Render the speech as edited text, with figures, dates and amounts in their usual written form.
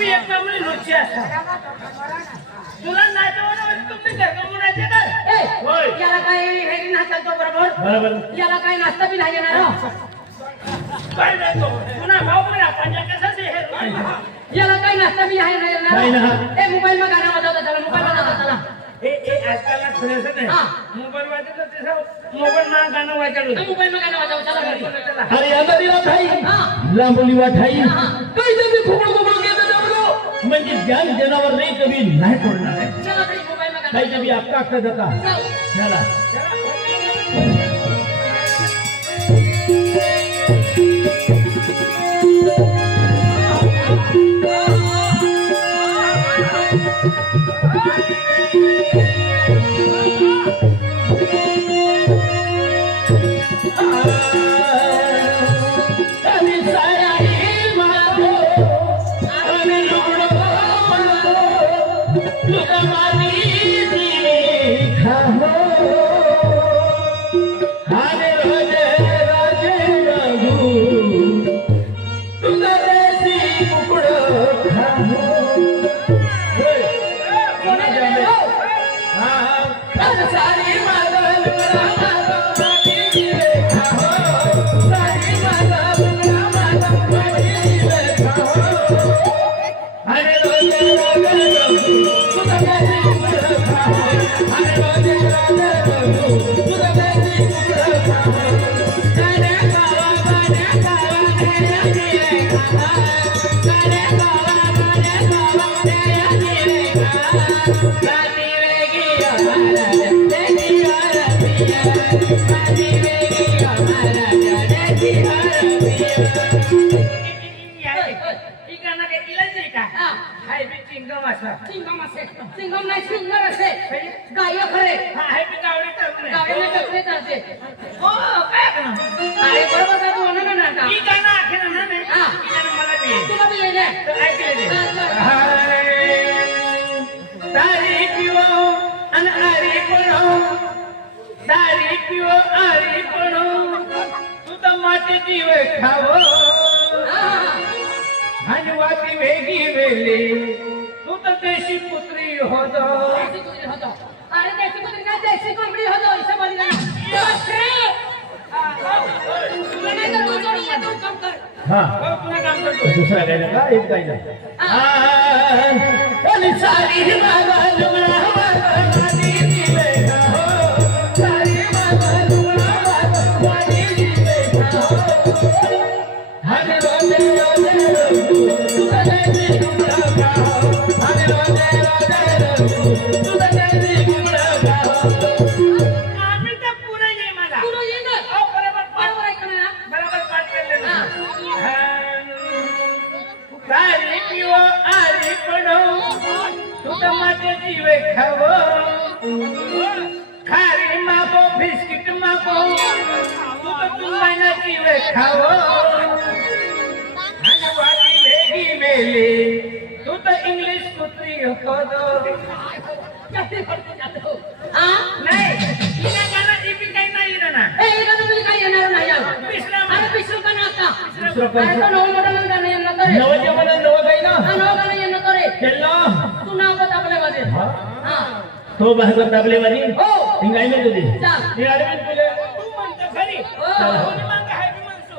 बी एक नंबर लोची असा तुला नाचवणार तुम्ही घर कमवण्याचे का होय याला काय हे नाचतो बरोबर याला काय नाचता बी नाही येणार काय नाही तो पुन्हा भाऊ पण आपण कसं हे याला काय नाचता बी आहे नाही येणार ए मोबाईल मध्ये गाणं वाजवता चला मोबाईल वाजवता चला ए आजकाल खरंच नाही मोबाईल वाजवतो तसं मोबाईल मा गाणं वाजवतो मोबाईल मध्ये गाणं वाजवता चला अरे अंदर वाठाई लांबली वाठाई काही तरी खोकड को मागे दबलो म्हणजे ज्ञान जनावर नाही कभी नाही तोडणार आहे चला भाई मोबाईल मध्ये काही कभी आपका अक्का जाता चला सिंगम नाही सिंगर असे गायक खरे आहे मी गावडे तर गायला टकले चालते हो काय ना अरे बरोबर का तू म्हणा ना आता मी गाणं आखेन ना मी गाणं मला बी तुला बी येईल तर ऐकले तारी पिवो अन आरी पडो तारी पिवो आरी पडो तू तर माते जीव खावो आणि वाटी वेगी वेले तू तर देशी पुत्री होतो अरे देशी पुत्री काय देशी कोंबडी होतो इसे बोली ना तुला नाही तर तू जोडी येतो काम कर हां तुला काम करतो दुसरा गायला का एक गायला आणि सारी मागा लुगडा वाली दिले का हो सारी मागा लुगडा वाली दिले का हो हरे रोजे रोजे तुझे देवी लुगडा का हो हरे रोजे रोजे तुझे देवी लुगडा का हो आम्ही तर पुरे ये मला तुला येईल ना ओ बरोबर बरोबर आहे का ना बरोबर पाठ केले ना तारी पिवो आरी पडो तू तर माझे जीव खावो खारी मागो बिस्किट मागो तू तर तुला जीव खावो आणि वाटी वेगी वेली तू तर इंग्लिश कुत्री होतो नाही हिला गाणं इपी काही नाही ना ए गाणं तुला काय येणार नाही अरे पिसरू का ना आता अरे तो नव मॉडेल गाणं येणार करे नव जमाना नव गायना नव गाणं येणार करे केला तू नाव बता आपल्या मध्ये हां तो बाहेर दाबलेवाली हो हिंगाई में तुझे चल हे अरविंद तुले तू म्हणतो खरी हो कोणी मागे आहे की माणसो